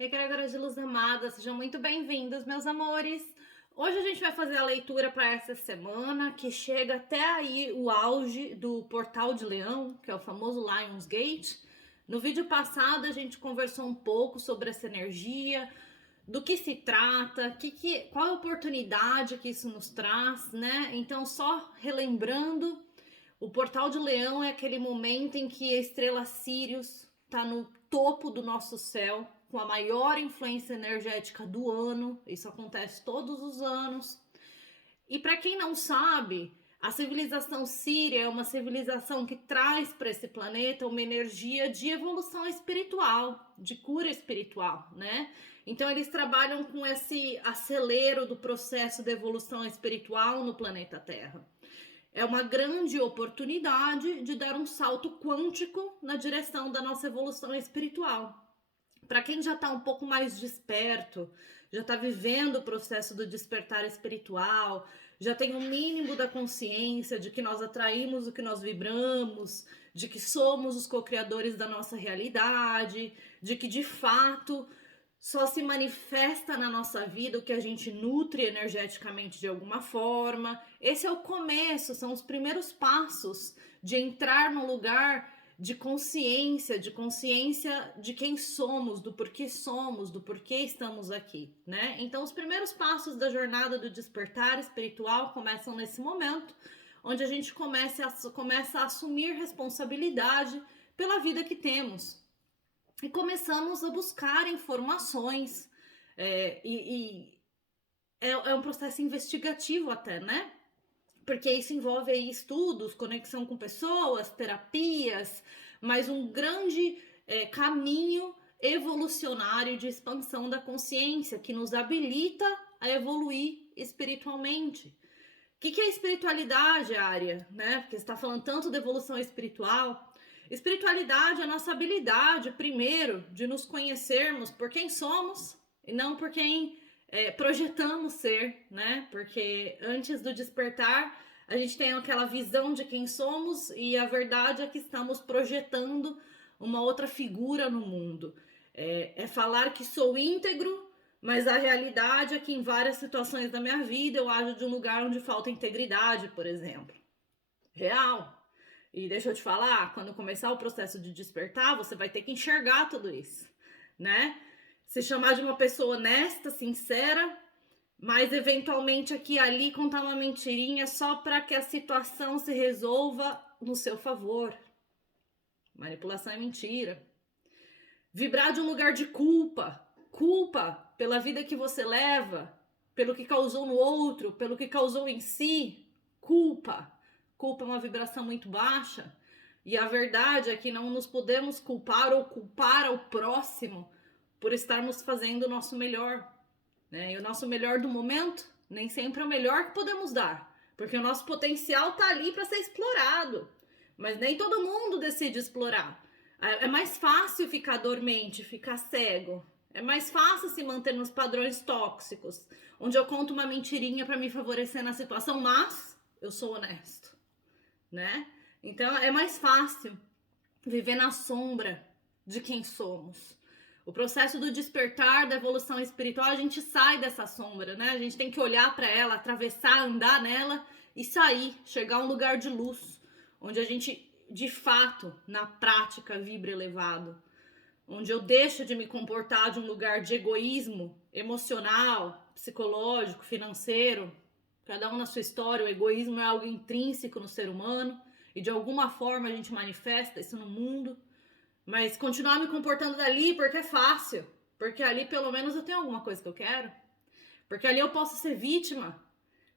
Egregoras de luz amada, sejam muito bem-vindos, meus amores. Hoje a gente vai fazer a leitura para essa semana, que chega até aí o auge do Portal de Leão, que é o famoso Lionsgate. No vídeo passado a gente conversou um pouco sobre essa energia, do que se trata, qual é a oportunidade que isso nos traz, né? Então, só relembrando, o Portal de Leão é aquele momento em que a estrela Sirius está no topo do nosso céu, com a maior influência energética do ano. Isso acontece todos os anos. E para quem não sabe, a civilização síria é uma civilização que traz para esse planeta uma energia de evolução espiritual, de cura espiritual, né? Então eles trabalham com esse acelero do processo de evolução espiritual no planeta Terra. É uma grande oportunidade de dar um salto quântico na direção da nossa evolução espiritual. Para quem já está um pouco mais desperto, já está vivendo o processo do despertar espiritual, já tem o mínimo da consciência de que nós atraímos o que nós vibramos, de que somos os co-criadores da nossa realidade, de que de fato só se manifesta na nossa vida o que a gente nutre energeticamente de alguma forma. Esse é o começo, são os primeiros passos de entrar no lugar de consciência de quem somos, do porquê estamos aqui, né? Então, os primeiros passos da jornada do despertar espiritual começam nesse momento, onde a gente começa a assumir responsabilidade pela vida que temos. E começamos a buscar informações, é um processo investigativo até, né? Porque isso envolve aí estudos, conexão com pessoas, terapias, mas um grande caminho evolucionário de expansão da consciência que nos habilita a evoluir espiritualmente. O que é espiritualidade, Ária? Né? Porque você está falando tanto de evolução espiritual. Espiritualidade é a nossa habilidade, primeiro, de nos conhecermos por quem somos e não por quem projetamos ser, né? Porque antes do despertar, a gente tem aquela visão de quem somos e a verdade é que estamos projetando uma outra figura no mundo. É falar que sou íntegro, mas a realidade é que em várias situações da minha vida eu ajo de um lugar onde falta integridade, por exemplo. Real. E deixa eu te falar, quando começar o processo de despertar, você vai ter que enxergar tudo isso, né? Se chamar de uma pessoa honesta, sincera, mas eventualmente aqui e ali contar uma mentirinha só para que a situação se resolva no seu favor. Manipulação é mentira. Vibrar de um lugar de culpa pela vida que você leva, pelo que causou no outro, pelo que causou em si. Culpa é uma vibração muito baixa. E a verdade é que não nos podemos culpar ou culpar ao próximo por estarmos fazendo o nosso melhor, né? E o nosso melhor do momento nem sempre é o melhor que podemos dar, porque o nosso potencial tá ali para ser explorado, mas nem todo mundo decide explorar. É mais fácil ficar dormente, ficar cego. É mais fácil se manter nos padrões tóxicos, onde eu conto uma mentirinha para me favorecer na situação, mas eu sou honesto, né? Então é mais fácil viver na sombra de quem somos. O processo do despertar, da evolução espiritual, a gente sai dessa sombra, né? A gente tem que olhar para ela, atravessar, andar nela e sair, chegar a um lugar de luz, onde a gente, de fato, na prática, vibra elevado. Onde eu deixo de me comportar de um lugar de egoísmo emocional, psicológico, financeiro. Cada um na sua história, o egoísmo é algo intrínseco no ser humano e de alguma forma a gente manifesta isso no mundo. Mas continuar me comportando dali porque é fácil. Porque ali pelo menos eu tenho alguma coisa que eu quero. Porque ali eu posso ser vítima.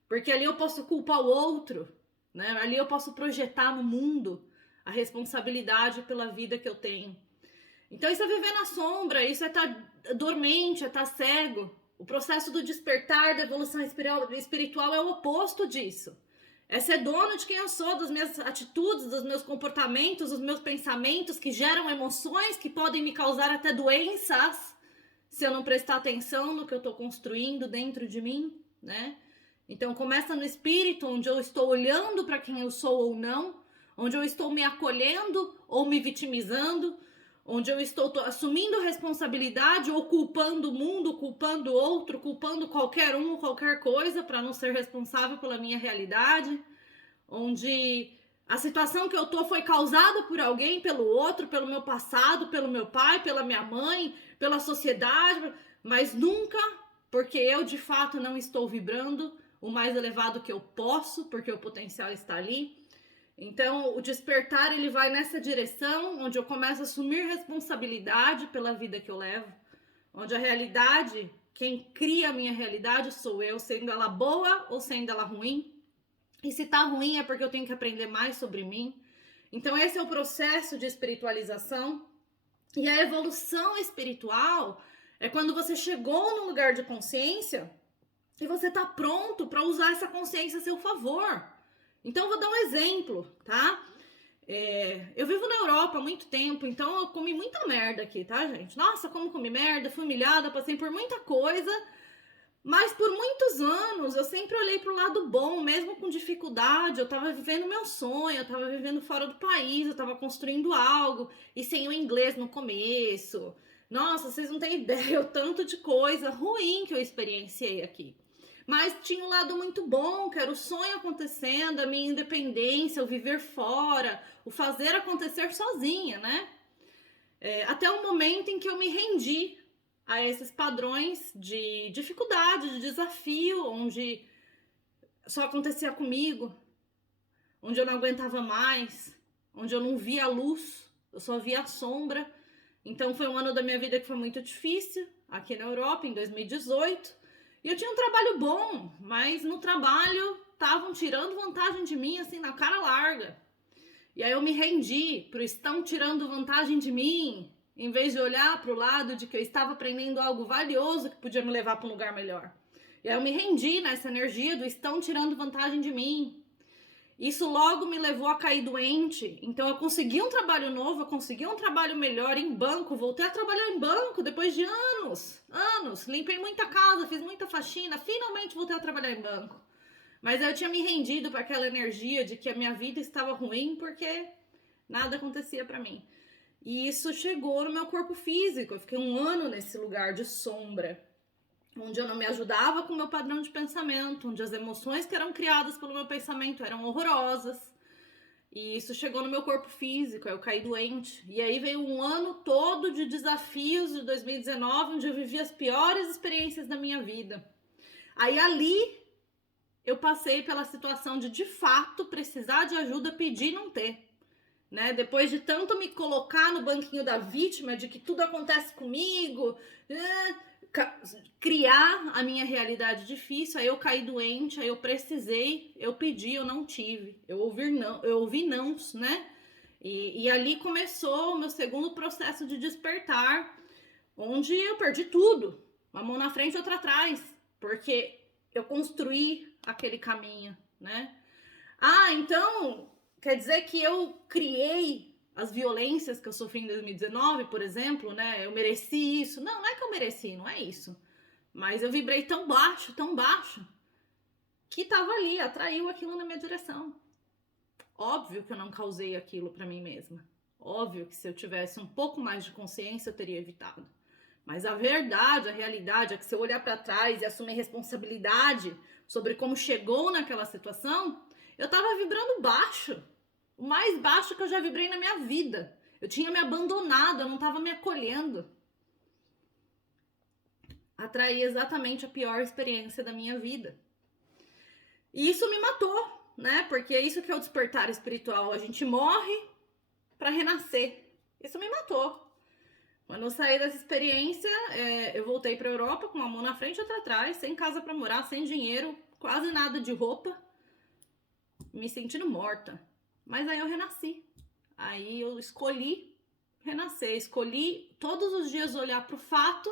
Porque ali eu posso culpar o outro, né? Ali eu posso projetar no mundo a responsabilidade pela vida que eu tenho. Então isso é viver na sombra, isso é estar dormente, é estar cego. O processo do despertar, da evolução espiritual é o oposto disso. É ser dono de quem eu sou, das minhas atitudes, dos meus comportamentos, dos meus pensamentos que geram emoções que podem me causar até doenças se eu não prestar atenção no que eu estou construindo dentro de mim, né? Então começa no espírito, onde eu estou olhando para quem eu sou ou não, onde eu estou me acolhendo ou me vitimizando, onde eu estou assumindo responsabilidade ou culpando o mundo, culpando o outro, culpando qualquer um ou qualquer coisa para não ser responsável pela minha realidade, onde a situação que eu tô foi causada por alguém, pelo outro, pelo meu passado, pelo meu pai, pela minha mãe, pela sociedade, mas nunca porque eu de fato não estou vibrando o mais elevado que eu posso, porque o potencial está ali. Então, o despertar, ele vai nessa direção, onde eu começo a assumir responsabilidade pela vida que eu levo, onde a realidade, quem cria a minha realidade sou eu, sendo ela boa ou sendo ela ruim. E se tá ruim é porque eu tenho que aprender mais sobre mim. Então, esse é o processo de espiritualização. E a evolução espiritual é quando você chegou num lugar de consciência e você tá pronto para usar essa consciência a seu favor. Então, eu vou dar um exemplo, tá? Eu vivo na Europa há muito tempo, então eu comi muita merda aqui, tá, gente? Nossa, como comi merda, fui humilhada, passei por muita coisa, mas por muitos anos eu sempre olhei pro lado bom, mesmo com dificuldade. Eu tava vivendo meu sonho, eu tava vivendo fora do país, eu tava construindo algo, e sem o inglês no começo. Nossa, vocês não têm ideia o tanto de coisa ruim que eu experienciei aqui. Mas tinha um lado muito bom, que era o sonho acontecendo, a minha independência, o viver fora, o fazer acontecer sozinha, né? Até o momento em que eu me rendi a esses padrões de dificuldade, de desafio, onde só acontecia comigo, onde eu não aguentava mais, onde eu não via a luz, eu só via a sombra. Então foi um ano da minha vida que foi muito difícil, aqui na Europa, em 2018. E eu tinha um trabalho bom, mas no trabalho estavam tirando vantagem de mim, assim, na cara larga. E aí eu me rendi pro estão tirando vantagem de mim, em vez de olhar pro lado de que eu estava aprendendo algo valioso que podia me levar para um lugar melhor. E aí eu me rendi nessa energia do estão tirando vantagem de mim. Isso logo me levou a cair doente. Então eu consegui um trabalho novo, eu consegui um trabalho melhor em banco, voltei a trabalhar em banco depois de anos. Limpei muita casa, fiz muita faxina, finalmente voltei a trabalhar em banco. Mas eu tinha me rendido para aquela energia de que a minha vida estava ruim porque nada acontecia para mim. E isso chegou no meu corpo físico. Eu fiquei um ano nesse lugar de sombra, onde eu não me ajudava com o meu padrão de pensamento, onde as emoções que eram criadas pelo meu pensamento eram horrorosas. E isso chegou no meu corpo físico, eu caí doente. E aí veio um ano todo de desafios de 2019, onde eu vivi as piores experiências da minha vida. Aí ali eu passei pela situação de fato, precisar de ajuda, pedir e não ter. Né? Depois de tanto me colocar no banquinho da vítima, de que tudo acontece comigo, criar a minha realidade difícil, aí eu caí doente, aí eu precisei, eu pedi, eu não tive, eu ouvi nãos, né? E ali começou o meu segundo processo de despertar, onde eu perdi tudo, uma mão na frente e outra atrás, porque eu construí aquele caminho, né? Então quer dizer que eu criei as violências que eu sofri em 2019, por exemplo, né? Eu mereci isso. Não é que eu mereci, não é isso. Mas eu vibrei tão baixo, que tava ali, atraiu aquilo na minha direção. Óbvio que eu não causei aquilo para mim mesma. Óbvio que se eu tivesse um pouco mais de consciência, eu teria evitado. Mas a verdade, a realidade é que se eu olhar para trás e assumir responsabilidade sobre como chegou naquela situação, eu tava vibrando baixo. O mais baixo que eu já vibrei na minha vida. Eu tinha me abandonado, eu não tava me acolhendo. Atraí exatamente a pior experiência da minha vida. E isso me matou, né? Porque isso que é o despertar espiritual. A gente morre para renascer. Isso me matou. Quando eu saí dessa experiência, eu voltei para a Europa com uma mão na frente e outra atrás, sem casa para morar, sem dinheiro, quase nada de roupa, me sentindo morta. Mas aí eu renasci. Aí eu escolhi renascer, escolhi todos os dias olhar para o fato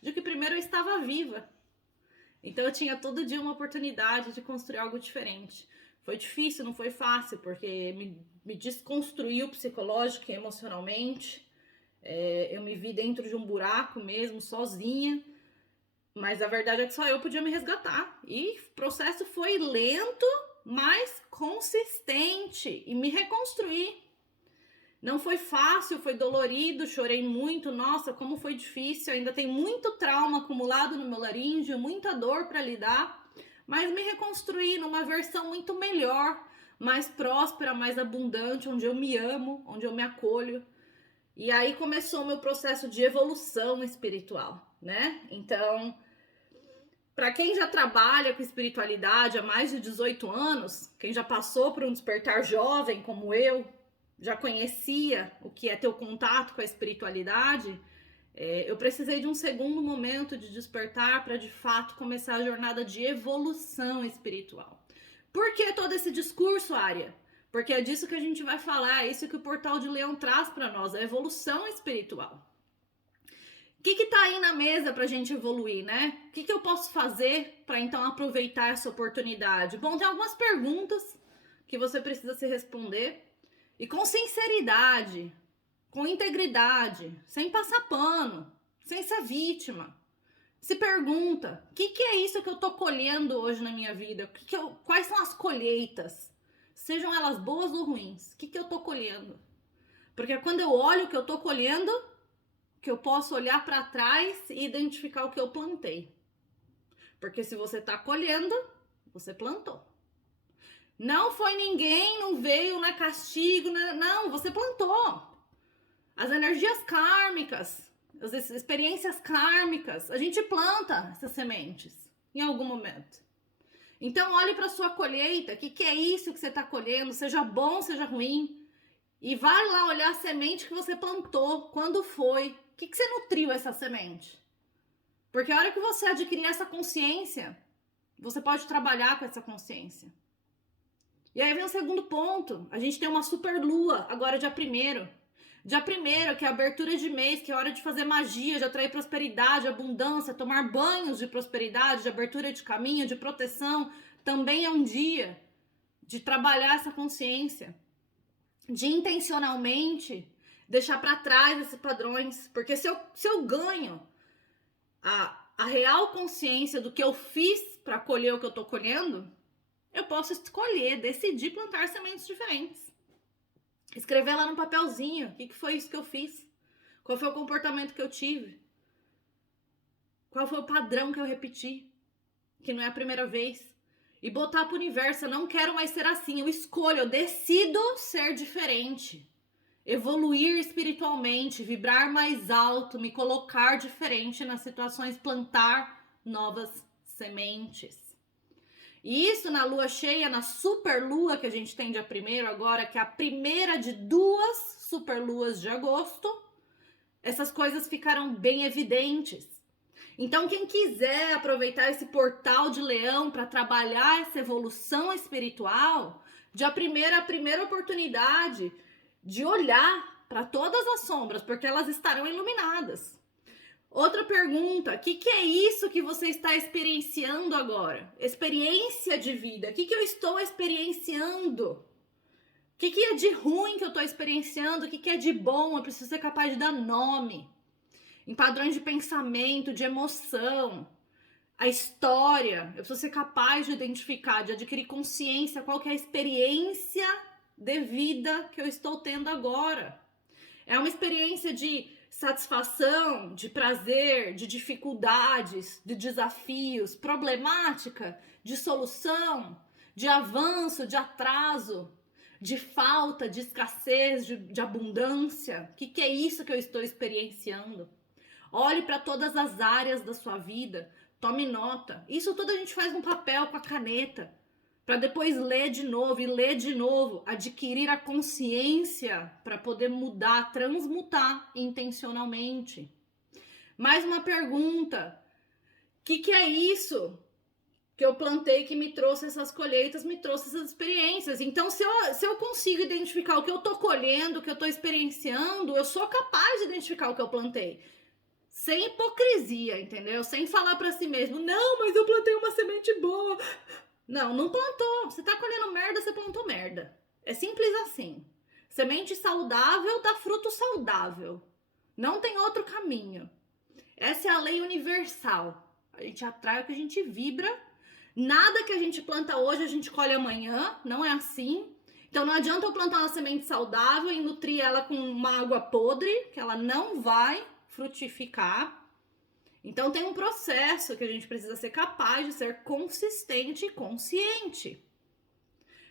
de que primeiro eu estava viva. Então eu tinha todo dia uma oportunidade de construir algo diferente. Foi difícil, não foi fácil, porque me desconstruiu psicológica e emocionalmente. Eu me vi dentro de um buraco mesmo, sozinha. Mas a verdade é que só eu podia me resgatar. E o processo foi lento, mas consistente. E me reconstruir. Não foi fácil, foi dolorido, chorei muito, nossa, como foi difícil, ainda tem muito trauma acumulado no meu laríngeo, muita dor para lidar, mas me reconstruí numa versão muito melhor, mais próspera, mais abundante, onde eu me amo, onde eu me acolho. E aí começou o meu processo de evolução espiritual, né? Então, para quem já trabalha com espiritualidade há mais de 18 anos, quem já passou por um despertar jovem como eu, já conhecia o que é ter o contato com a espiritualidade, eu precisei de um segundo momento de despertar para de fato começar a jornada de evolução espiritual. Por que todo esse discurso, Ária? Porque é disso que a gente vai falar, é isso que o Portal de Leão traz para nós, a evolução espiritual. O que tá aí na mesa pra gente evoluir, né? O que eu posso fazer para então aproveitar essa oportunidade? Bom, tem algumas perguntas que você precisa se responder e com sinceridade, com integridade, sem passar pano, sem ser vítima. Se pergunta, o que é isso que eu tô colhendo hoje na minha vida? Quais são as colheitas? Sejam elas boas ou ruins, o que eu tô colhendo? Porque quando eu olho o que eu tô colhendo, que eu posso olhar para trás e identificar o que eu plantei. Porque se você tá colhendo, você plantou. Não foi ninguém, não veio, não é castigo, não, você plantou. As energias kármicas, as experiências kármicas, a gente planta essas sementes em algum momento. Então olhe para sua colheita, o que é isso que você está colhendo, seja bom, seja ruim. E vai lá olhar a semente que você plantou, quando foi, o que você nutriu essa semente. Porque a hora que você adquirir essa consciência, você pode trabalhar com essa consciência. E aí vem o segundo ponto, a gente tem uma super lua, agora dia 1º. Dia 1º, que é a abertura de mês, que é hora de fazer magia, de atrair prosperidade, abundância, tomar banhos de prosperidade, de abertura de caminho, de proteção. Também é um dia de trabalhar essa consciência, de intencionalmente deixar para trás esses padrões. Porque se eu ganho a real consciência do que eu fiz para colher o que eu tô colhendo, eu posso escolher, decidir plantar sementes diferentes. Escrever lá no papelzinho, o que foi isso que eu fiz? Qual foi o comportamento que eu tive? Qual foi o padrão que eu repeti? Que não é a primeira vez. E botar pro universo, eu não quero mais ser assim, eu escolho, eu decido ser diferente. Evoluir espiritualmente, vibrar mais alto, me colocar diferente nas situações, plantar novas sementes. E isso na lua cheia, na super lua que a gente tem dia 1º agora, que é a primeira de 2 super luas de agosto, essas coisas ficaram bem evidentes. Então quem quiser aproveitar esse portal de Leão para trabalhar essa evolução espiritual, dia 1º é a primeira oportunidade de olhar para todas as sombras, porque elas estarão iluminadas. Outra pergunta, o que é isso que você está experienciando agora? Experiência de vida, o que eu estou experienciando? O que é de ruim que eu estou experienciando? O que é de bom? Eu preciso ser capaz de dar nome. Em padrões de pensamento, de emoção, a história, eu preciso ser capaz de identificar, de adquirir consciência, qual que é a experiência de vida que eu estou tendo agora. É uma experiência de satisfação, de prazer, de dificuldades, de desafios, problemática, de solução, de avanço, de atraso, de falta, de escassez, de abundância. O que é isso que eu estou experienciando? Olhe para todas as áreas da sua vida, tome nota. Isso tudo a gente faz no papel, com a caneta, para depois ler de novo e ler de novo, adquirir a consciência para poder mudar, transmutar intencionalmente. Mais uma pergunta, o que é isso que eu plantei que me trouxe essas colheitas, me trouxe essas experiências? Então, se eu consigo identificar o que eu tô colhendo, o que eu tô experienciando, eu sou capaz de identificar o que eu plantei. Sem hipocrisia, entendeu? Sem falar para si mesmo, não, mas eu plantei uma semente boa. Não plantou. Você tá colhendo merda, você plantou merda. É simples assim. Semente saudável dá fruto saudável. Não tem outro caminho. Essa é a lei universal. A gente atrai o que a gente vibra. Nada que a gente planta hoje a gente colhe amanhã. Não é assim. Então não adianta eu plantar uma semente saudável e nutrir ela com uma água podre, que ela não vai frutificar. Então tem um processo que a gente precisa ser capaz de ser consistente e consciente.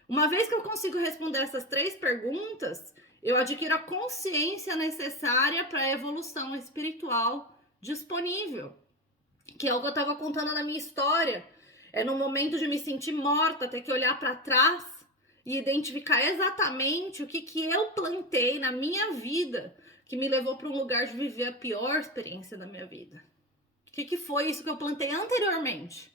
Uma vez que eu consigo responder essas 3 perguntas, eu adquiro a consciência necessária para a evolução espiritual disponível. Que é o que eu estava contando na minha história. É no momento de me sentir morta, ter que olhar para trás e identificar exatamente o que eu plantei na minha vida que me levou para um lugar de viver a pior experiência da minha vida. O que foi isso que eu plantei anteriormente?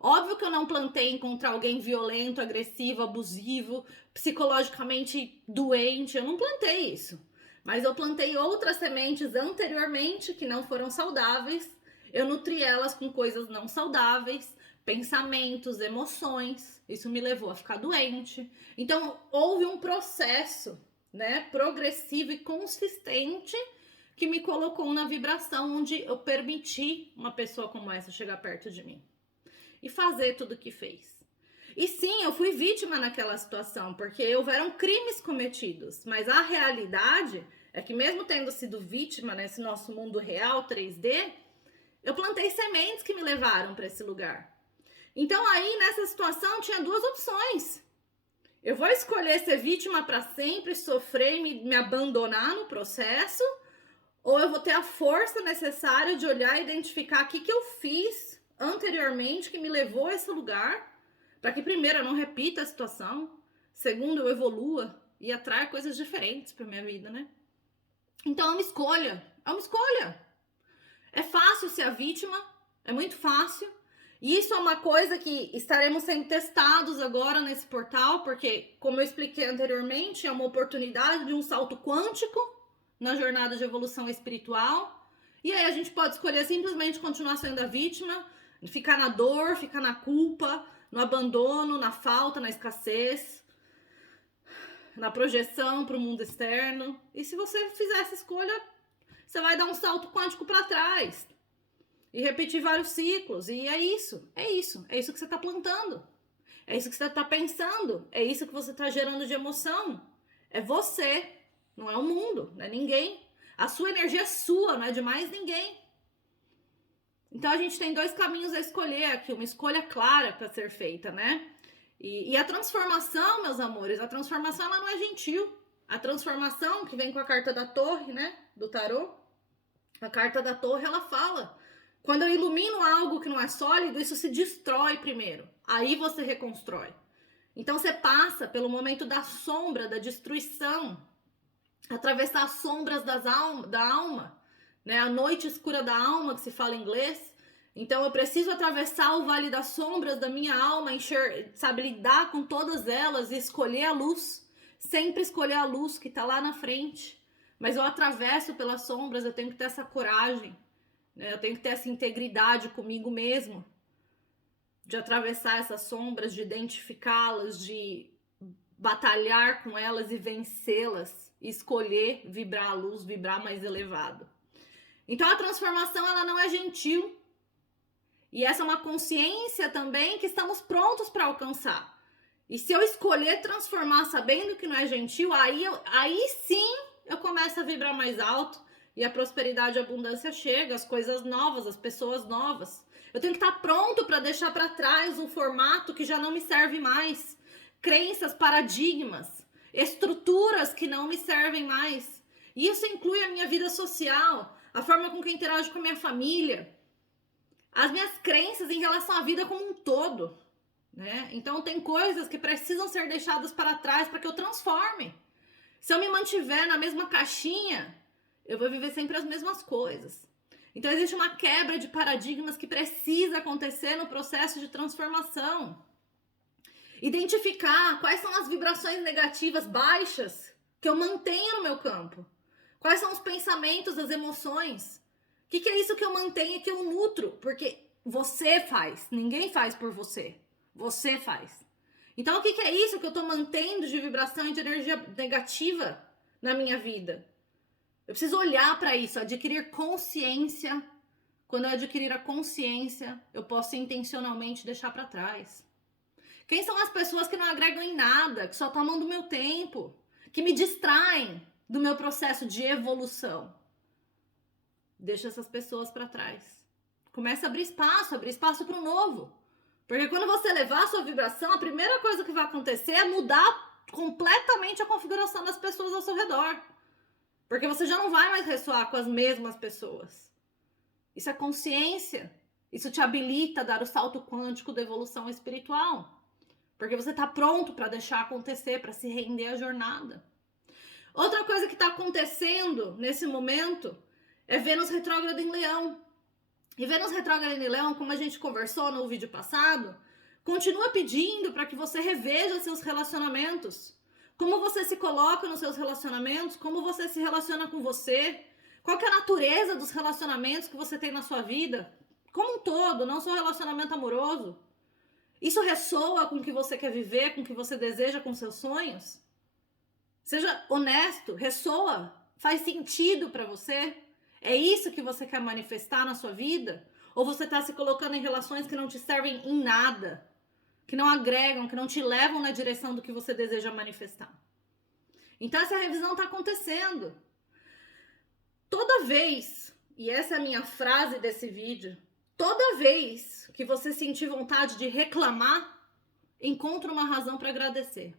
Óbvio que eu não plantei encontrar alguém violento, agressivo, abusivo, psicologicamente doente. Eu não plantei isso. Mas eu plantei outras sementes anteriormente que não foram saudáveis. Eu nutri elas com coisas não saudáveis, pensamentos, emoções. Isso me levou a ficar doente. Então, houve um processo, né, progressivo e consistente que me colocou na vibração onde eu permiti uma pessoa como essa chegar perto de mim e fazer tudo o que fez. E sim, eu fui vítima naquela situação, porque houveram crimes cometidos, mas a realidade é que mesmo tendo sido vítima nesse nosso mundo real 3D, eu plantei sementes que me levaram para esse lugar. Então aí nessa situação tinha 2 opções. Eu vou escolher ser vítima para sempre, sofrer e me abandonar no processo, ou eu vou ter a força necessária de olhar e identificar o que eu fiz anteriormente que me levou a esse lugar, para que primeiro eu não repita a situação, segundo eu evolua e atraia coisas diferentes para minha vida, né? Então é uma escolha, É fácil ser a vítima, é muito fácil. E isso é uma coisa que estaremos sendo testados agora nesse portal, porque, como eu expliquei anteriormente, é uma oportunidade de um salto quântico na jornada de evolução espiritual. E aí a gente pode escolher simplesmente continuar sendo a vítima, ficar na dor, ficar na culpa, no abandono, na falta, na escassez, na projeção para o mundo externo. E se você fizer essa escolha, você vai dar um salto quântico para trás e repetir vários ciclos. E é isso que você está plantando. É isso que você está pensando. É isso que você está gerando de emoção. É você, não é o mundo, não é ninguém. A sua energia é sua, não é de mais ninguém. Então a gente tem 2 caminhos a escolher aqui, uma escolha clara para ser feita, né? E a transformação, meus amores, a transformação ela não é gentil. A transformação que vem com a carta da torre, né, do tarô, a carta da torre, ela fala: quando eu ilumino algo que não é sólido, isso se destrói primeiro. Aí você reconstrói. Então você passa pelo momento da sombra, da destruição, atravessar as sombras da alma, né? A noite escura da alma, que se fala em inglês. Então eu preciso atravessar o vale das sombras da minha alma, sabe, lidar com todas elas e escolher a luz. Sempre escolher a luz que tá lá na frente. Mas eu atravesso pelas sombras, eu tenho que ter essa coragem, né? Eu tenho que ter essa integridade comigo mesmo, de atravessar essas sombras, de identificá-las, de batalhar com elas e vencê-las, e escolher vibrar a luz, vibrar mais elevado. Então a transformação ela não é gentil. E essa é uma consciência também que estamos prontos para alcançar. E se eu escolher transformar sabendo que não é gentil, aí sim eu começo a vibrar mais alto e a prosperidade e a abundância chega, as coisas novas, as pessoas novas. Eu tenho que estar pronto para deixar para trás um formato que já não me serve mais. Crenças, paradigmas, estruturas que não me servem mais. E isso inclui a minha vida social, a forma com que eu interajo com a minha família, as minhas crenças em relação à vida como um todo, né? Então tem coisas que precisam ser deixadas para trás para que eu transforme. Se eu me mantiver na mesma caixinha, eu vou viver sempre as mesmas coisas. Então existe uma quebra de paradigmas que precisa acontecer no processo de transformação. Identificar quais são as vibrações negativas baixas que eu mantenho no meu campo. Quais são os pensamentos, as emoções. O que é isso que eu mantenho e que eu nutro? Porque você faz, ninguém faz por você. Você faz. Então o que é isso que eu estou mantendo de vibração e de energia negativa na minha vida? Eu preciso olhar para isso, adquirir consciência. Quando eu adquirir a consciência, eu posso intencionalmente deixar para trás. Quem são as pessoas que não agregam em nada, que só tomam do meu tempo, que me distraem do meu processo de evolução? Deixa essas pessoas para trás. Começa a abrir espaço para o novo. Porque quando você elevar a sua vibração, a primeira coisa que vai acontecer é mudar completamente a configuração das pessoas ao seu redor. Porque você já não vai mais ressoar com as mesmas pessoas. Isso é consciência. Isso te habilita a dar o salto quântico da evolução espiritual. Porque você está pronto para deixar acontecer, para se render à jornada. Outra coisa que está acontecendo nesse momento é Vênus retrógrado em Leão. E Vênus retrógrado em Leão, como a gente conversou no vídeo passado, continua pedindo para que você reveja seus relacionamentos. Como você se coloca nos seus relacionamentos, como você se relaciona com você, qual que é a natureza dos relacionamentos que você tem na sua vida, como um todo, não só relacionamento amoroso. Isso ressoa com o que você quer viver, com o que você deseja, com seus sonhos? Seja honesto, ressoa, faz sentido para você? É isso que você quer manifestar na sua vida? Ou você está se colocando em relações que não te servem em nada? Que não agregam, que não te levam na direção do que você deseja manifestar? Então essa revisão está acontecendo. Toda vez, e essa é a minha frase desse vídeo, toda vez que você sentir vontade de reclamar, encontre uma razão para agradecer.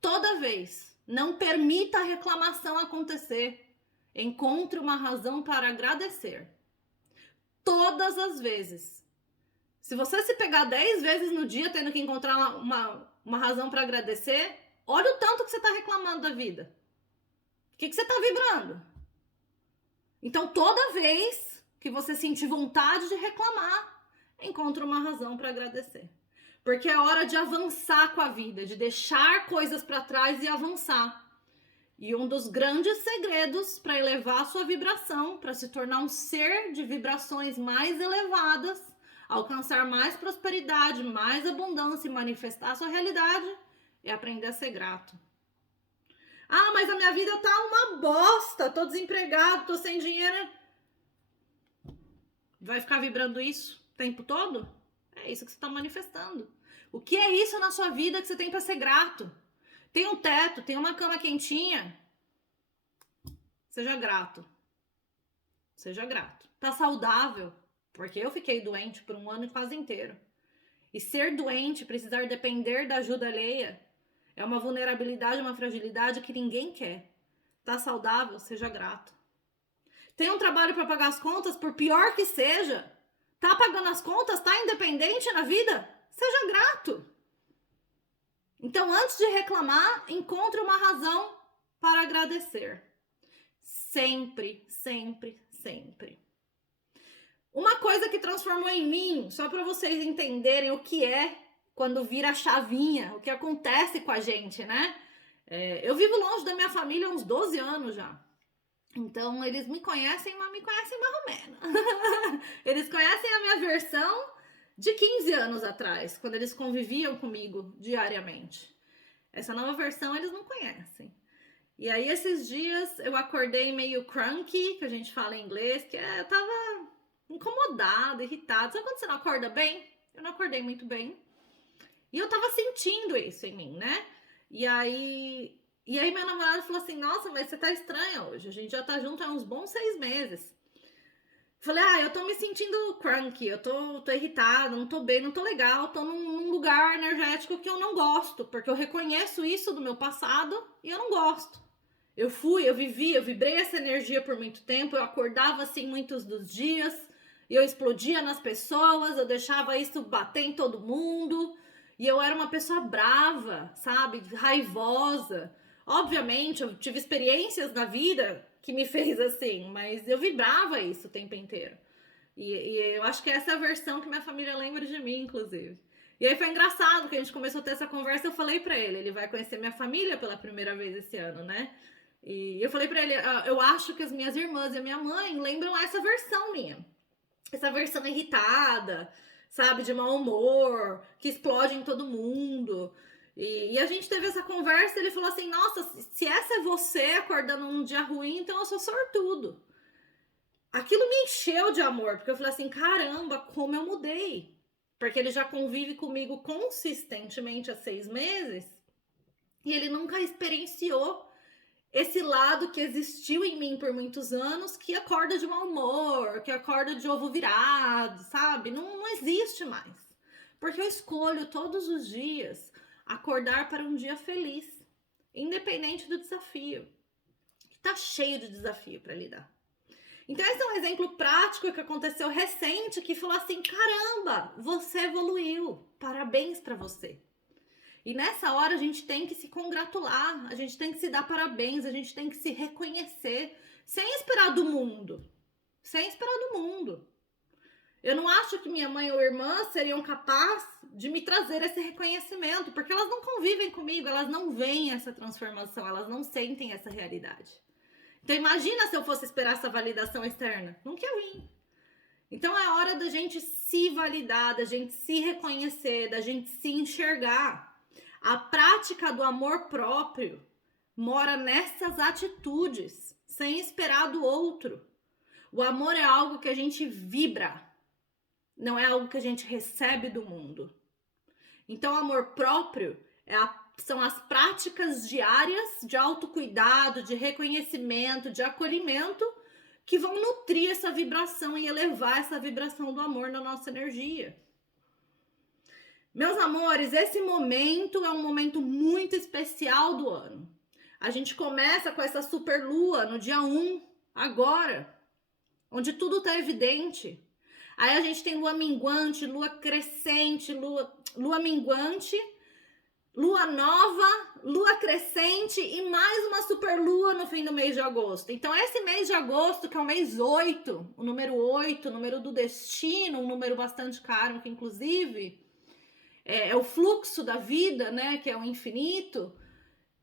Toda vez. Não permita a reclamação acontecer. Encontre uma razão para agradecer. Todas as vezes. Se você se pegar 10 vezes no dia tendo que encontrar uma razão para agradecer, olha o tanto que você está reclamando da vida. O que você está vibrando? Então, toda vez que você sentir vontade de reclamar, encontre uma razão para agradecer. Porque é hora de avançar com a vida, de deixar coisas para trás e avançar. E um dos grandes segredos para elevar a sua vibração, para se tornar um ser de vibrações mais elevadas, alcançar mais prosperidade, mais abundância e manifestar a sua realidade, é aprender a ser grato. Ah, mas a minha vida tá uma bosta, tô desempregado, tô sem dinheiro. Vai ficar vibrando isso o tempo todo? É isso que você está manifestando. O que é isso na sua vida que você tem para ser grato? Tem um teto, tem uma cama quentinha. Seja grato. Seja grato. Tá saudável? Porque eu fiquei doente por um ano quase inteiro. E ser doente, precisar depender da ajuda alheia, é uma vulnerabilidade, uma fragilidade que ninguém quer. Tá saudável? Seja grato. Tem um trabalho para pagar as contas, por pior que seja? Tá pagando as contas? Tá independente na vida? Seja grato. Então, antes de reclamar, encontre uma razão para agradecer. Sempre, sempre, sempre. Uma coisa que transformou em mim, só para vocês entenderem o que é quando vira a chavinha, o que acontece com a gente, né? Eu vivo longe da minha família há uns 12 anos já. Então, eles me conhecem, mas me conhecem mais ou menos. Eles conhecem a minha versão de 15 anos atrás, quando eles conviviam comigo diariamente. Essa nova versão eles não conhecem. E aí, esses dias, eu acordei meio cranky, que a gente fala em inglês, que eu tava incomodada, irritada. Sabe quando você não acorda bem? Eu não acordei muito bem. E eu tava sentindo isso em mim, né? E aí meu namorado falou assim, nossa, mas você tá estranha hoje. A gente já tá junto há uns bons 6 meses. Falei, eu tô me sentindo cranky, eu tô irritada, não tô bem, não tô legal, tô num lugar energético que eu não gosto, porque eu reconheço isso do meu passado e eu não gosto. Eu vibrei essa energia por muito tempo, eu acordava assim muitos dos dias, eu explodia nas pessoas, eu deixava isso bater em todo mundo, e eu era uma pessoa brava, sabe, raivosa. Obviamente, eu tive experiências na vida que me fez assim, mas eu vibrava isso o tempo inteiro. E eu acho que essa é a versão que minha família lembra de mim, inclusive. E aí foi engraçado que a gente começou a ter essa conversa, eu falei pra ele vai conhecer minha família pela primeira vez esse ano, né? E eu falei pra ele, eu acho que as minhas irmãs e a minha mãe lembram essa versão minha. Essa versão irritada, sabe, de mau humor, que explode em todo mundo. E a gente teve essa conversa, ele falou assim, nossa, se essa é você acordando num dia ruim, então eu sou sortudo. Aquilo me encheu de amor, porque eu falei assim, caramba, como eu mudei. porque ele já convive comigo consistentemente há 6 meses e ele nunca experienciou esse lado que existiu em mim por muitos anos, que acorda de mau humor, que acorda de ovo virado, sabe? Não existe mais. Porque eu escolho todos os dias acordar para um dia feliz, independente do desafio. Tá cheio de desafio para lidar. Então esse é um exemplo prático que aconteceu recente, que falou assim, caramba, você evoluiu, parabéns para você. E nessa hora a gente tem que se congratular, a gente tem que se dar parabéns, a gente tem que se reconhecer, sem esperar do mundo. Sem esperar do mundo. Eu não acho que minha mãe ou irmã seriam capazes de me trazer esse reconhecimento, porque elas não convivem comigo, elas não veem essa transformação, elas não sentem essa realidade. Então imagina se eu fosse esperar essa validação externa. Nunca ia vir. Então é hora da gente se validar, da gente se reconhecer, da gente se enxergar. A prática do amor próprio mora nessas atitudes, sem esperar do outro. O amor é algo que a gente vibra, não é algo que a gente recebe do mundo. Então, amor próprio são as práticas diárias de autocuidado, de reconhecimento, de acolhimento, que vão nutrir essa vibração e elevar essa vibração do amor na nossa energia. Meus amores, esse momento é um momento muito especial do ano. A gente começa com essa super lua no dia 1, agora, onde tudo tá evidente. Aí a gente tem lua minguante, lua crescente, lua minguante, lua nova, lua crescente e mais uma super lua no fim do mês de agosto. Então esse mês de agosto, que é o mês 8, o número 8, o número do destino, um número bastante caro, que inclusive é o fluxo da vida, né, que é o infinito.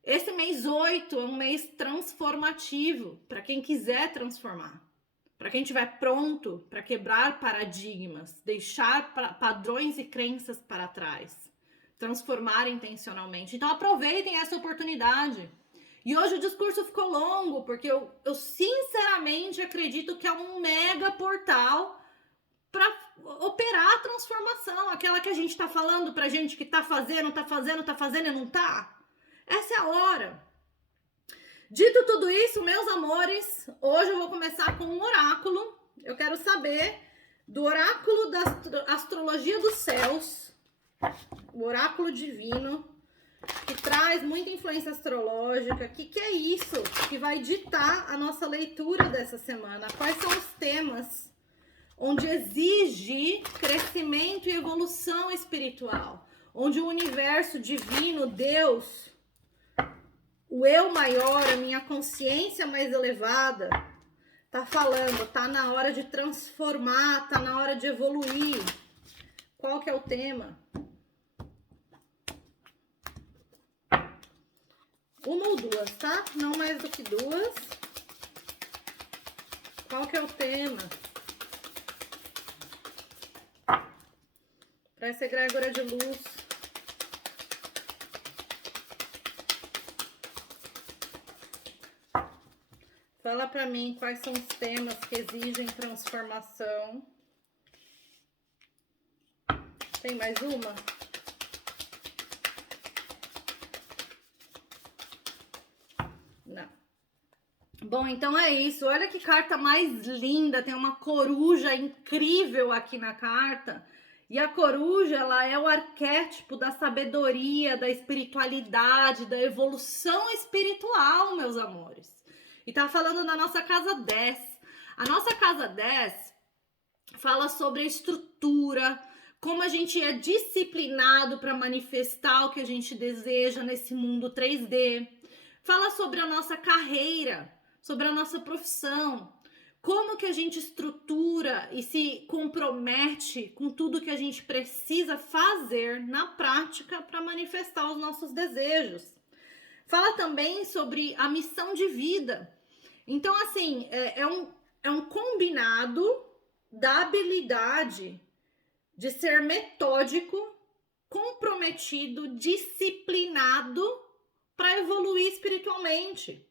Esse mês 8 é um mês transformativo para quem quiser transformar, para quem estiver pronto para quebrar paradigmas, deixar padrões e crenças para trás, transformar intencionalmente. Então aproveitem essa oportunidade. E hoje o discurso ficou longo, porque eu sinceramente acredito que é um mega portal para operar a transformação, aquela que a gente tá falando pra gente que tá fazendo e não tá. Essa é a hora. Dito tudo isso, meus amores, hoje eu vou começar com um oráculo. Eu quero saber do oráculo da astrologia dos céus, o oráculo divino, que traz muita influência astrológica. O que é isso que vai ditar a nossa leitura dessa semana? Quais são os temas onde exige crescimento e evolução espiritual, onde o universo divino, Deus, o eu maior, a minha consciência mais elevada, tá falando, tá na hora de transformar, tá na hora de evoluir. Qual que é o tema? Uma ou duas, tá? Não mais do que duas. Qual que é o tema? Para essa egrégora de luz. Fala para mim quais são os temas que exigem transformação. Tem mais uma? Não. Bom, então é isso. Olha que carta mais linda. Tem uma coruja incrível aqui na carta. E a coruja, ela é o arquétipo da sabedoria, da espiritualidade, da evolução espiritual, meus amores. E tá falando na nossa casa 10. A nossa casa 10 fala sobre a estrutura, como a gente é disciplinado para manifestar o que a gente deseja nesse mundo 3D. Fala sobre a nossa carreira, sobre a nossa profissão. Como que a gente estrutura e se compromete com tudo que a gente precisa fazer na prática para manifestar os nossos desejos. Fala também sobre a missão de vida. Então, assim, é um combinado da habilidade de ser metódico, comprometido, disciplinado para evoluir espiritualmente.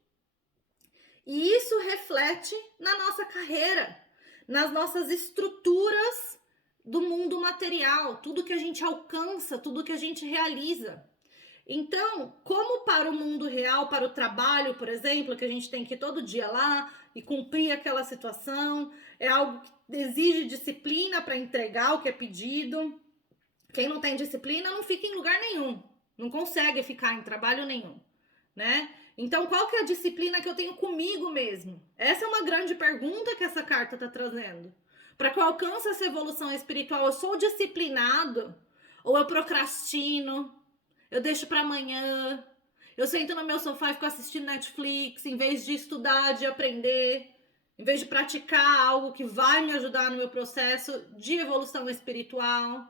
E isso reflete na nossa carreira, nas nossas estruturas do mundo material, tudo que a gente alcança, tudo que a gente realiza. Então, como para o mundo real, para o trabalho, por exemplo, que a gente tem que ir todo dia lá e cumprir aquela situação, é algo que exige disciplina para entregar o que é pedido. Quem não tem disciplina não fica em lugar nenhum, não consegue ficar em trabalho nenhum, né? Então, qual que é a disciplina que eu tenho comigo mesmo? Essa é uma grande pergunta que essa carta está trazendo. Para que eu alcance essa evolução espiritual, eu sou disciplinado? Ou eu procrastino? Eu deixo para amanhã? Eu sento no meu sofá e fico assistindo Netflix, em vez de estudar, de aprender, em vez de praticar algo que vai me ajudar no meu processo de evolução espiritual?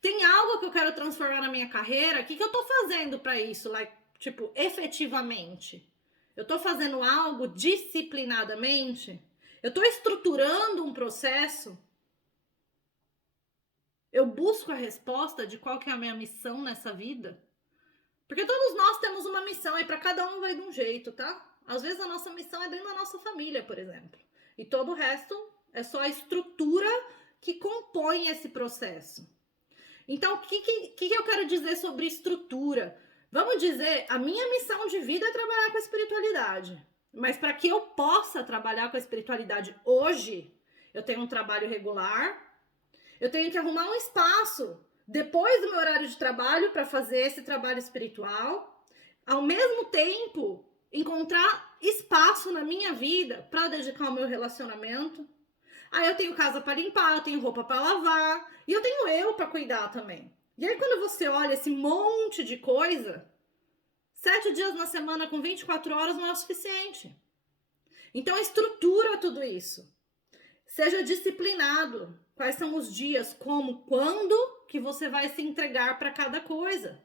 Tem algo que eu quero transformar na minha carreira? O que eu tô fazendo para isso? Tipo, efetivamente? Eu tô fazendo algo disciplinadamente? Eu tô estruturando um processo? Eu busco a resposta de qual que é a minha missão nessa vida? Porque todos nós temos uma missão e para cada um vai de um jeito, tá? Às vezes a nossa missão é dentro da nossa família, por exemplo. E todo o resto é só a estrutura que compõe esse processo. Então, o que eu quero dizer sobre estrutura? Vamos dizer, a minha missão de vida é trabalhar com a espiritualidade. Mas para que eu possa trabalhar com a espiritualidade hoje, eu tenho um trabalho regular, eu tenho que arrumar um espaço depois do meu horário de trabalho para fazer esse trabalho espiritual. Ao mesmo tempo, encontrar espaço na minha vida para dedicar ao meu relacionamento. Aí eu tenho casa para limpar, eu tenho roupa para lavar e eu tenho eu para cuidar também. E aí quando você olha esse monte de coisa, 7 dias na semana com 24 horas não é o suficiente. Então estrutura tudo isso. Seja disciplinado. Quais são os dias, como, quando que você vai se entregar para cada coisa.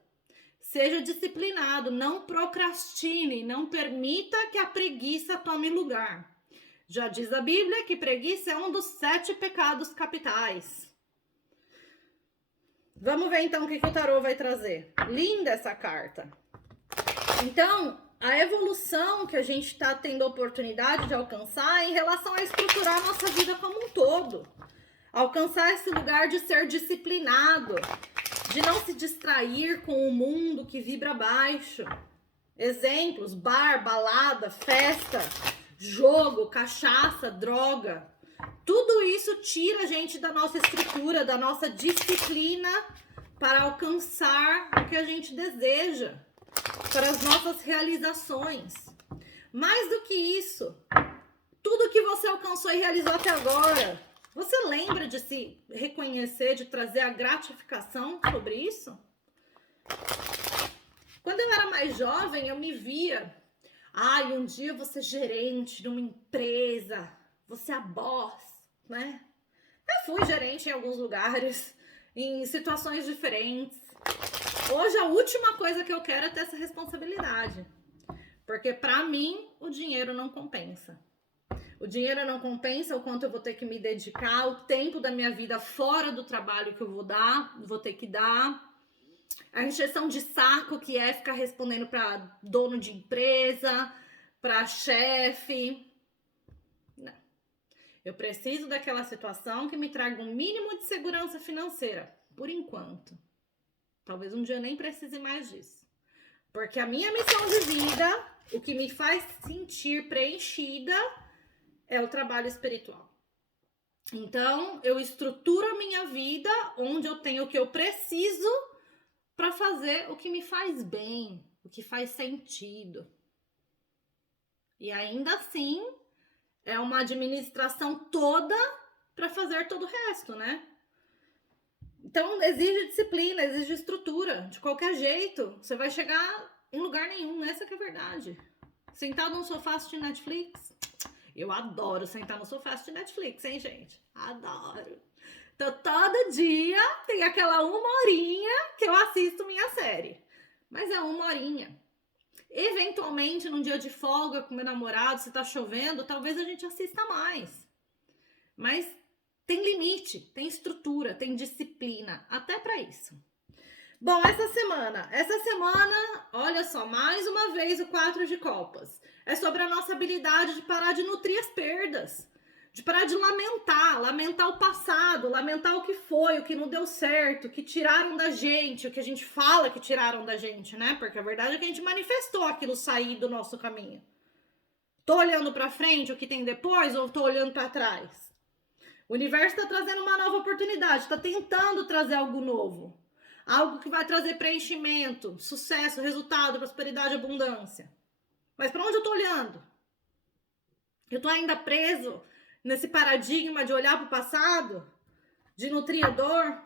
Seja disciplinado, não procrastine, não permita que a preguiça tome lugar. Já diz a Bíblia que preguiça é um dos 7 pecados capitais. Vamos ver então o que o tarô vai trazer. Linda essa carta. Então, a evolução que a gente está tendo a oportunidade de alcançar é em relação a estruturar a nossa vida como um todo. Alcançar esse lugar de ser disciplinado, de não se distrair com o mundo que vibra baixo. Exemplos: bar, balada, festa, jogo, cachaça, droga. Tudo isso tira a gente da nossa estrutura, da nossa disciplina para alcançar o que a gente deseja, para as nossas realizações. Mais do que isso, tudo que você alcançou e realizou até agora, você lembra de se reconhecer, de trazer a gratificação sobre isso? Quando eu era mais jovem, eu me via, um dia eu vou ser gerente numa empresa, vou ser a boss, né? Eu fui gerente em alguns lugares, em situações diferentes. Hoje a última coisa que eu quero é ter essa responsabilidade, porque para mim o dinheiro não compensa. O dinheiro não compensa o quanto eu vou ter que me dedicar, o tempo da minha vida fora do trabalho que eu vou ter que dar. A encheção de saco que é ficar respondendo para dono de empresa, para chefe. Não. Eu preciso daquela situação que me traga um mínimo de segurança financeira, por enquanto. Talvez um dia eu nem precise mais disso. Porque a minha missão de vida, o que me faz sentir preenchida, é o trabalho espiritual. Então, eu estruturo a minha vida onde eu tenho o que eu preciso para fazer o que me faz bem, o que faz sentido. E ainda assim, é uma administração toda para fazer todo o resto, né? Então, exige disciplina, exige estrutura. De qualquer jeito, você vai chegar em lugar nenhum. Essa que é a verdade. Sentado no sofá assistindo Netflix. Eu adoro sentar no sofá assistindo Netflix, hein, gente? Adoro. Então, todo dia tem aquela 1 horinha que eu assisto minha série. Mas é 1 horinha. Eventualmente, num dia de folga com meu namorado, se tá chovendo, talvez a gente assista mais. Mas tem limite, tem estrutura, tem disciplina, até para isso. Bom, essa semana, olha só, mais uma vez o 4 de copas. É sobre a nossa habilidade de parar de nutrir as perdas, de parar de lamentar o passado, lamentar o que foi, o que não deu certo, o que tiraram da gente, o que a gente fala que tiraram da gente, né? Porque a verdade é que a gente manifestou aquilo sair do nosso caminho. Tô olhando pra frente, o que tem depois, ou tô olhando pra trás? O universo tá trazendo uma nova oportunidade, tá tentando trazer algo novo. Algo que vai trazer preenchimento, sucesso, resultado, prosperidade, abundância. Mas pra onde eu tô olhando? Eu tô ainda preso nesse paradigma de olhar pro passado, de nutrir a dor.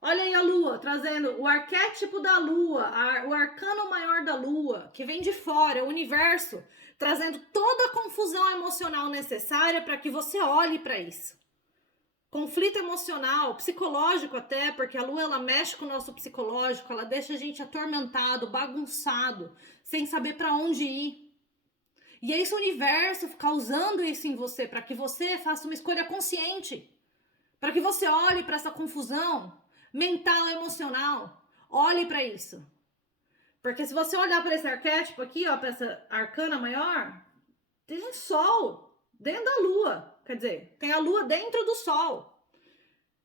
Olha aí a lua, trazendo o arquétipo da lua, o arcano maior da lua, que vem de fora, o universo, trazendo toda a confusão emocional necessária para que você olhe para isso. Conflito emocional, psicológico até, porque a lua ela mexe com o nosso psicológico, ela deixa a gente atormentado, bagunçado, sem saber para onde ir. E é esse universo causando isso em você, para que você faça uma escolha consciente, para que você olhe para essa confusão mental, emocional, olhe para isso. Porque se você olhar para esse arquétipo aqui, ó, para essa arcana maior, tem um sol dentro da lua, quer dizer, tem a lua dentro do sol.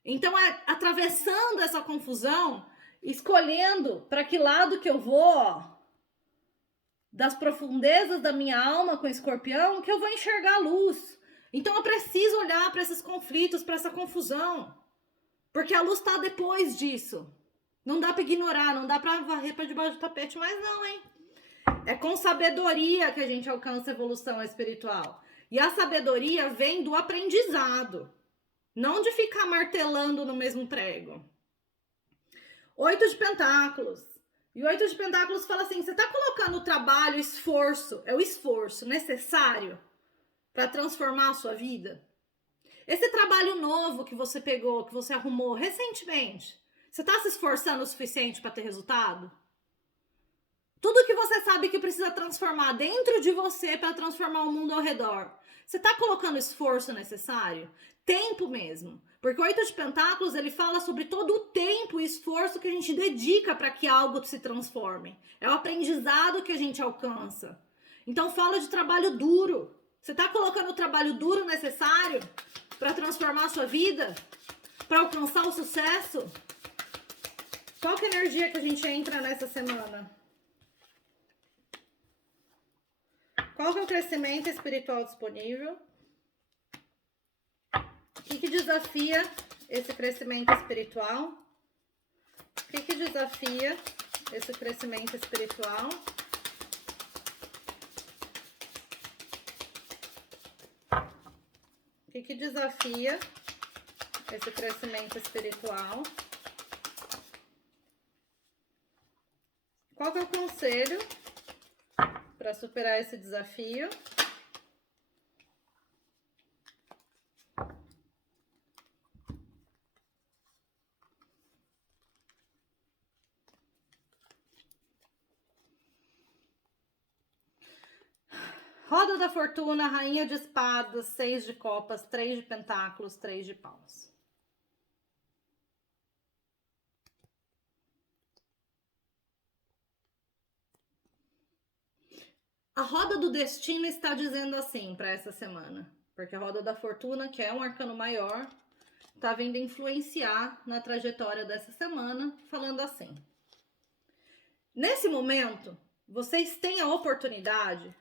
Então, atravessando essa confusão, escolhendo para que lado que eu vou, ó, das profundezas da minha alma com escorpião, que eu vou enxergar a luz. Então, eu preciso olhar para esses conflitos, para essa confusão, porque a luz está depois disso. Não dá para ignorar, não dá para varrer para debaixo do tapete, mas não, hein? É com sabedoria que a gente alcança a evolução espiritual. E a sabedoria vem do aprendizado, não de ficar martelando no mesmo prego. 8 de Pentáculos. E o 8 de Pentáculos fala assim, você está colocando o trabalho, o esforço, é o esforço necessário para transformar a sua vida? Esse trabalho novo que você pegou, que você arrumou recentemente, você está se esforçando o suficiente para ter resultado? Tudo que você sabe que precisa transformar dentro de você para transformar o mundo ao redor, você está colocando o esforço necessário? Tempo mesmo. Porque o 8 de Pentáculos, ele fala sobre todo o tempo e esforço que a gente dedica para que algo se transforme. É o aprendizado que a gente alcança. Então fala de trabalho duro. Você está colocando o trabalho duro necessário para transformar a sua vida? Para alcançar o sucesso? Qual que é a energia que a gente entra nessa semana? Qual que é o crescimento espiritual disponível? O que desafia esse crescimento espiritual? O que desafia esse crescimento espiritual? O que desafia esse crescimento espiritual? Qual que é o conselho para superar esse desafio? Roda da Fortuna, Rainha de Espadas, 6 de Copas, 3 de Pentáculos, 3 de Paus. A roda do destino está dizendo assim para essa semana, porque a roda da fortuna, que é um arcano maior, está vindo influenciar na trajetória dessa semana, falando assim. Nesse momento, vocês têm a oportunidade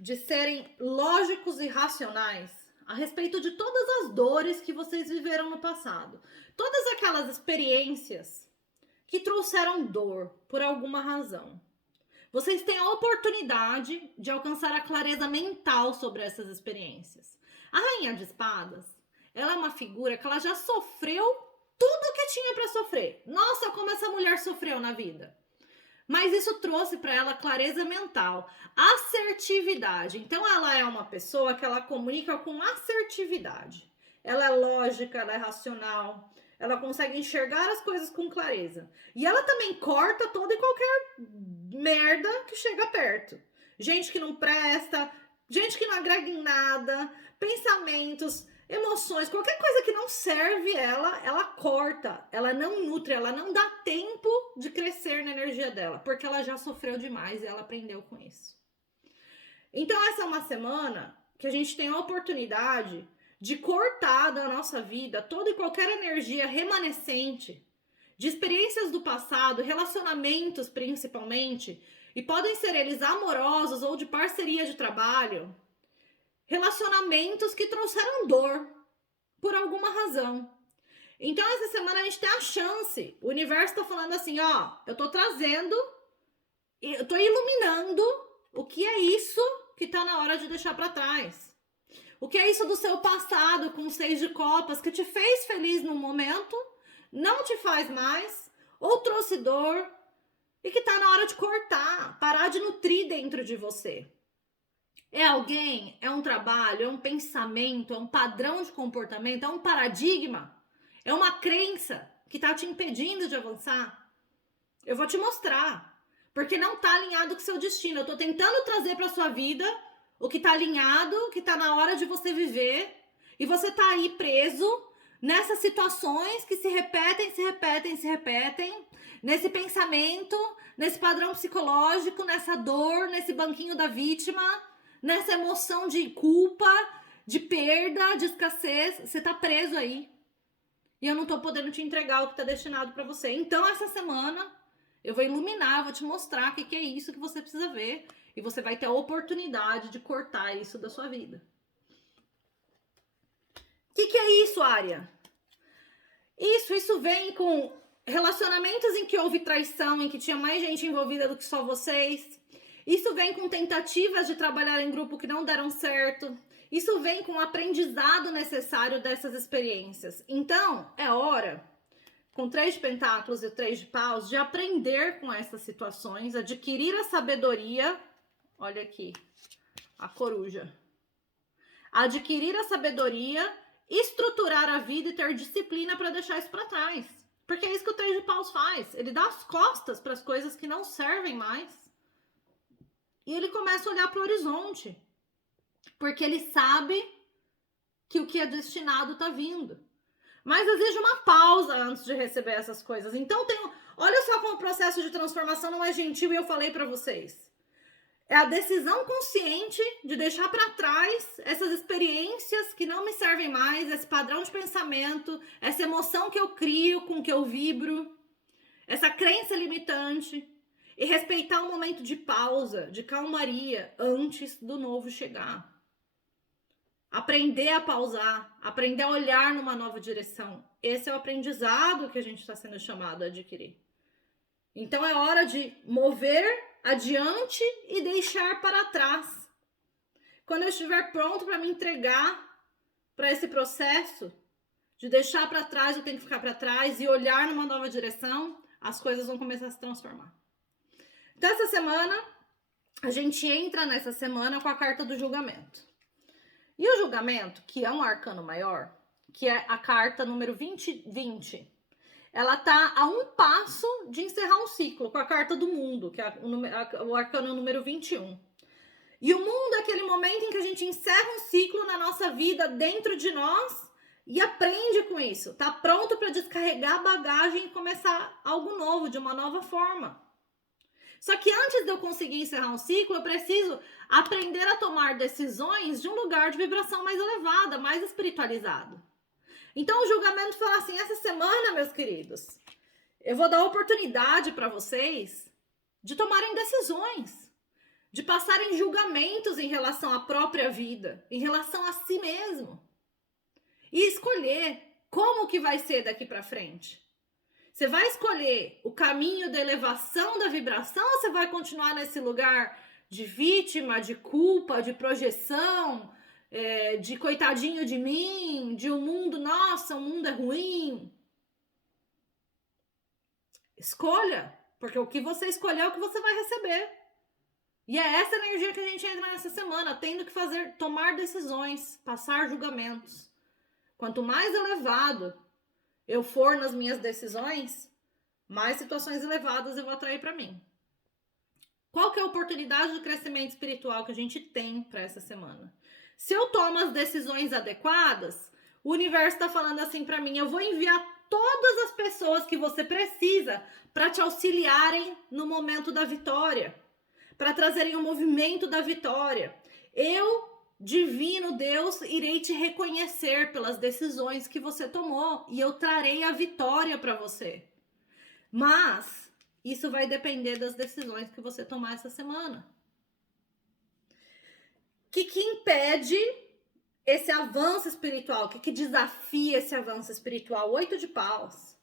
de serem lógicos e racionais a respeito de todas as dores que vocês viveram no passado. Todas aquelas experiências que trouxeram dor por alguma razão. Vocês têm a oportunidade de alcançar a clareza mental sobre essas experiências. A Rainha de Espadas, ela é uma figura que ela já sofreu tudo que tinha para sofrer. Nossa, como essa mulher sofreu na vida. Mas isso trouxe para ela clareza mental, assertividade. Então ela é uma pessoa que ela comunica com assertividade. Ela é lógica, ela é racional, ela consegue enxergar as coisas com clareza. E ela também corta toda e qualquer merda que chega perto. Gente que não presta, gente que não agrega em nada, pensamentos, emoções, qualquer coisa que não serve ela corta, ela não nutre, ela não dá tempo de crescer na energia dela, porque ela já sofreu demais e ela aprendeu com isso. Então essa é uma semana que a gente tem a oportunidade de cortar da nossa vida toda e qualquer energia remanescente de experiências do passado, relacionamentos principalmente, e podem ser eles amorosos ou de parceria de trabalho, relacionamentos que trouxeram dor por alguma razão. Então, essa semana a gente tem a chance. O universo tá falando assim, ó, eu tô trazendo, eu tô iluminando o que é isso que tá na hora de deixar pra trás. O que é isso do seu passado com 6 de copas que te fez feliz no momento, não te faz mais, ou trouxe dor, e que tá na hora de cortar, parar de nutrir dentro de você. É alguém, é um trabalho, é um pensamento, é um padrão de comportamento, é um paradigma, é uma crença que tá te impedindo de avançar. Eu vou te mostrar, porque não tá alinhado com o seu destino. Eu tô tentando trazer pra sua vida o que tá alinhado, o que tá na hora de você viver, e você tá aí preso nessas situações que se repetem, nesse pensamento, nesse padrão psicológico, nessa dor, nesse banquinho da vítima, nessa emoção de culpa, de perda, de escassez. Você tá preso aí. E eu não tô podendo te entregar o que tá destinado pra você. Então, essa semana, eu vou iluminar, eu vou te mostrar o que é isso que você precisa ver. E você vai ter a oportunidade de cortar isso da sua vida. O que é isso, Ária? Isso vem com relacionamentos em que houve traição, em que tinha mais gente envolvida do que só vocês. Isso vem com tentativas de trabalhar em grupo que não deram certo. Isso vem com o aprendizado necessário dessas experiências. Então, é hora, com 3 de pentáculos e 3 de paus, de aprender com essas situações, adquirir a sabedoria. Olha aqui, a coruja. Adquirir a sabedoria, estruturar a vida e ter disciplina para deixar isso para trás. Porque é isso que o 3 de paus faz. Ele dá as costas para as coisas que não servem mais. E ele começa a olhar para o horizonte. Porque ele sabe que o que é destinado está vindo. Mas exige uma pausa antes de receber essas coisas. Então, olha só como o processo de transformação não é gentil, e eu falei para vocês. É a decisão consciente de deixar para trás essas experiências que não me servem mais, esse padrão de pensamento, essa emoção que eu crio, com que eu vibro, essa crença limitante, e respeitar um momento de pausa, de calmaria, antes do novo chegar. Aprender a pausar, aprender a olhar numa nova direção. Esse é o aprendizado que a gente está sendo chamado a adquirir. Então é hora de mover adiante e deixar para trás. Quando eu estiver pronto para me entregar para esse processo de deixar para trás, eu tenho que ficar para trás e olhar numa nova direção, as coisas vão começar a se transformar. Então essa semana, a gente entra nessa semana com a carta do julgamento. E o julgamento, que é um arcano maior, que é a carta número 20, ela tá a um passo de encerrar um ciclo com a carta do mundo, que é o arcano número 21. E o mundo é aquele momento em que a gente encerra um ciclo na nossa vida dentro de nós e aprende com isso. Tá pronto para descarregar a bagagem e começar algo novo, de uma nova forma. Só que antes de eu conseguir encerrar um ciclo, eu preciso aprender a tomar decisões de um lugar de vibração mais elevada, mais espiritualizado. Então, o julgamento fala assim, essa semana, meus queridos, eu vou dar oportunidade para vocês de tomarem decisões, de passarem julgamentos em relação à própria vida, em relação a si mesmo. E escolher como que vai ser daqui para frente. Você vai escolher o caminho da elevação da vibração ou você vai continuar nesse lugar de vítima, de culpa, de projeção, de coitadinho de mim, de um mundo, nossa, o mundo é ruim? Escolha, porque o que você escolher é o que você vai receber. E é essa energia que a gente entra nessa semana, tendo que tomar decisões, passar julgamentos. Quanto mais elevado eu for nas minhas decisões, mais situações elevadas eu vou atrair para mim. Qual que é a oportunidade de crescimento espiritual que a gente tem para essa semana? Se eu tomo as decisões adequadas, o universo está falando assim para mim, eu vou enviar todas as pessoas que você precisa para te auxiliarem no momento da vitória, para trazerem o movimento da vitória. Eu divino Deus, irei te reconhecer pelas decisões que você tomou e eu trarei a vitória para você. Mas isso vai depender das decisões que você tomar essa semana. O que impede esse avanço espiritual? O que desafia esse avanço espiritual? O 8 de paus.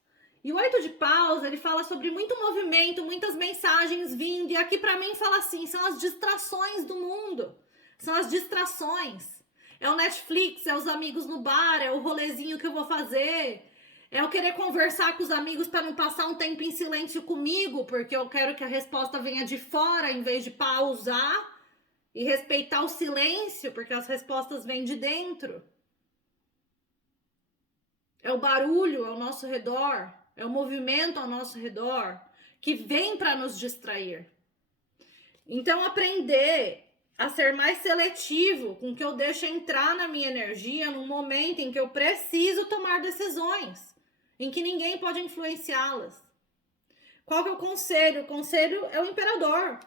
E o 8 de paus, ele fala sobre muito movimento, muitas mensagens vindo. E aqui para mim fala assim, são as distrações do mundo. São as distrações. É o Netflix, é os amigos no bar, é o rolezinho que eu vou fazer. É eu querer conversar com os amigos para não passar um tempo em silêncio comigo, porque eu quero que a resposta venha de fora em vez de pausar e respeitar o silêncio, porque as respostas vêm de dentro. É o barulho ao nosso redor, é o movimento ao nosso redor que vem para nos distrair. Então, aprender a ser mais seletivo com o que eu deixo entrar na minha energia num momento em que eu preciso tomar decisões, em que ninguém pode influenciá-las. Qual que é o conselho? O conselho é o imperador.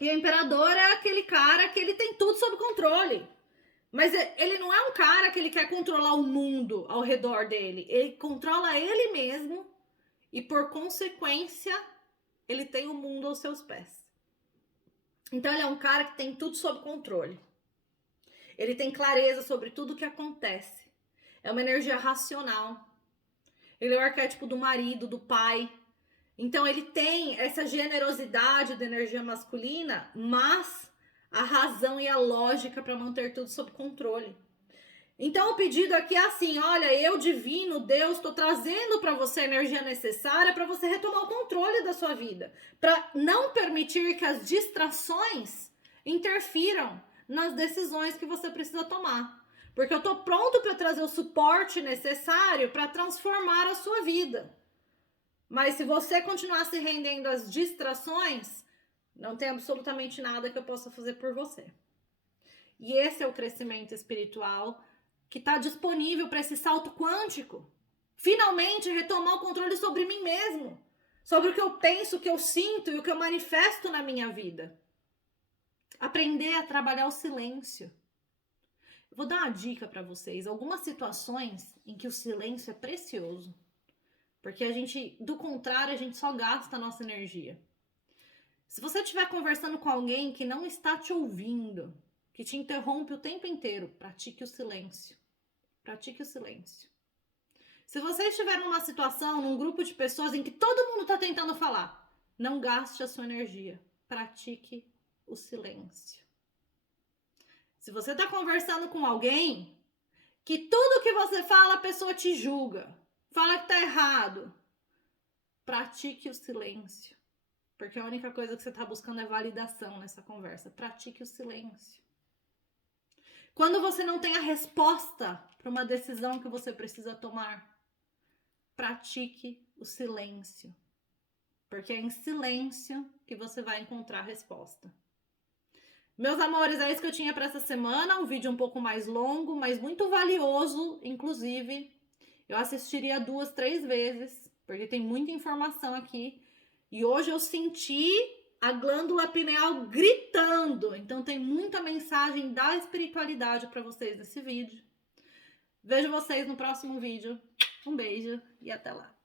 E o imperador é aquele cara que ele tem tudo sob controle. Mas ele não é um cara que ele quer controlar o mundo ao redor dele. Ele controla ele mesmo e, por consequência, ele tem o mundo aos seus pés. Então, ele é um cara que tem tudo sob controle. Ele tem clareza sobre tudo o que acontece. É uma energia racional. Ele é o arquétipo do marido, do pai. Então, ele tem essa generosidade da energia masculina, mas a razão e a lógica para manter tudo sob controle. Então, o pedido aqui é assim, olha, eu, divino, Deus, estou trazendo para você a energia necessária para você retomar o controle da sua vida, para não permitir que as distrações interfiram nas decisões que você precisa tomar. Porque eu estou pronto para trazer o suporte necessário para transformar a sua vida. Mas se você continuar se rendendo às distrações, não tem absolutamente nada que eu possa fazer por você. E esse é o crescimento espiritual que está disponível para esse salto quântico. Finalmente retomar o controle sobre mim mesmo, sobre o que eu penso, o que eu sinto e o que eu manifesto na minha vida. Aprender a trabalhar o silêncio. Eu vou dar uma dica para vocês. Algumas situações em que o silêncio é precioso. Porque do contrário, a gente só gasta a nossa energia. Se você estiver conversando com alguém que não está te ouvindo, que te interrompe o tempo inteiro, pratique o silêncio. Pratique o silêncio. Se você estiver numa situação, num grupo de pessoas em que todo mundo está tentando falar, não gaste a sua energia. Pratique o silêncio. Se você está conversando com alguém que tudo que você fala, a pessoa te julga, fala que está errado, pratique o silêncio. Porque a única coisa que você está buscando é validação nessa conversa. Pratique o silêncio. Quando você não tem a resposta para uma decisão que você precisa tomar, pratique o silêncio. Porque é em silêncio que você vai encontrar a resposta. Meus amores, é isso que eu tinha para essa semana. Um vídeo um pouco mais longo, mas muito valioso, inclusive. Eu assistiria 2, 3 vezes, porque tem muita informação aqui. E hoje eu senti a glândula pineal gritando. Então tem muita mensagem da espiritualidade para vocês nesse vídeo. Vejo vocês no próximo vídeo. Um beijo e até lá.